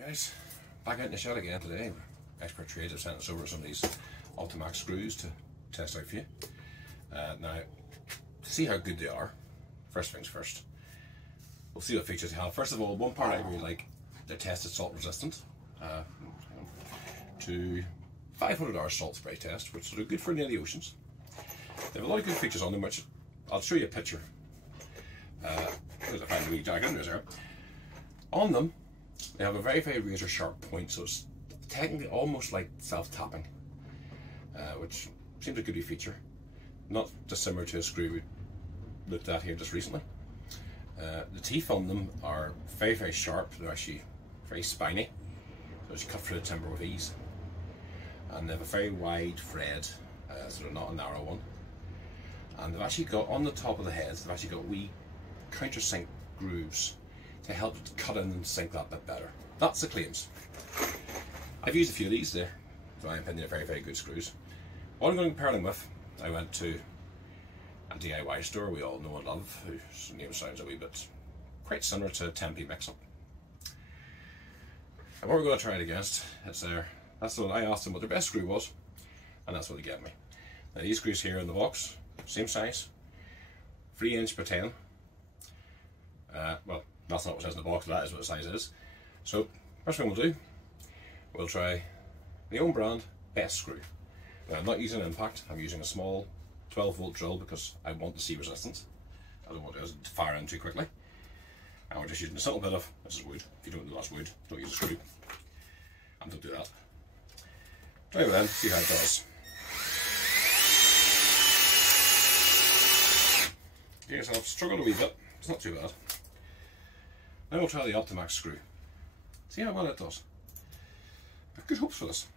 Guys, back out in the shed again today. Expert Trades have sent us over some of these Optimaxx screws to test out for you. Now, to see how good they are, first things first, we'll see what features they have. First of all, one part I really like, they're tested salt resistant to 500 hour salt spray test, which are good for near the oceans. They have a lot of good features on them, which I'll show you a picture. There's a find a wee diagram, there's there. On them, they have a very, very razor sharp point, so it's technically almost like self-tapping, which seems a good feature. Not dissimilar to a screw we looked at here just recently. The teeth on them are very, very sharp. They're actually very spiny, so you cut through the timber with ease. And they have a very wide thread, so they're not a narrow one. And they've actually got, on the top of the heads, they've actually got wee countersink grooves to help cut in and sink that bit better. That's the claims. I've used a few of these there, in my opinion, they're very, very good screws. What I'm going to compare them with, I went to a DIY store we all know and love, whose name sounds a wee bit quite similar to 10p mix-up. And what we're going to try it against, it's there. That's the one I asked them what their best screw was, and that's what they gave me. Now these screws here in the box, same size, 3 inch by 10. Well, that's not what it says in the box, but that is what the size is. So, first thing we'll do, we'll try the own brand best screw. Now, I'm not using an impact, I'm using a small 12 volt drill because I want to see resistance. I don't want it to fire in too quickly. And we're just using a little bit of, this is wood, if you don't know that's wood, don't use a screw. And don't do that. Try it then, see how it does. Give yourself, struggle a wee bit, it's not too bad. Now we'll try the Optimaxx screw. See how well it does. I've good hopes for this.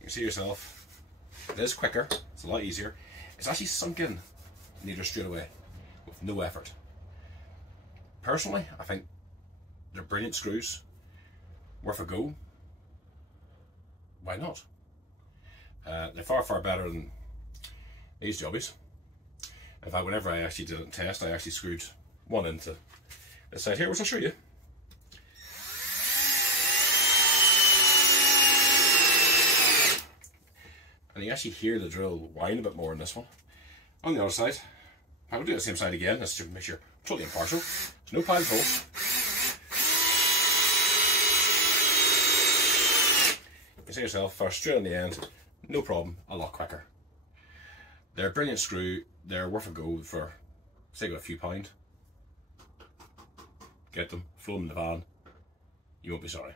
You can see yourself, it is quicker, it's a lot easier. It's actually sunk in needle straight away with no effort. Personally, I think they're brilliant screws, worth a go. Why not? They're far, far better than these jobbies. In fact, whenever I actually did a test, I actually screwed one into this side here, which I'll show you. And you actually hear the drill whine a bit more in this one. On the other side, I will do the same side again, just to make sure I'm totally impartial. There's no piled holes. You can see yourself first, straight on the end, no problem, a lot quicker. They're a brilliant screw, they're worth a go for, say, a few pound. Get them, throw them in the van, you won't be sorry.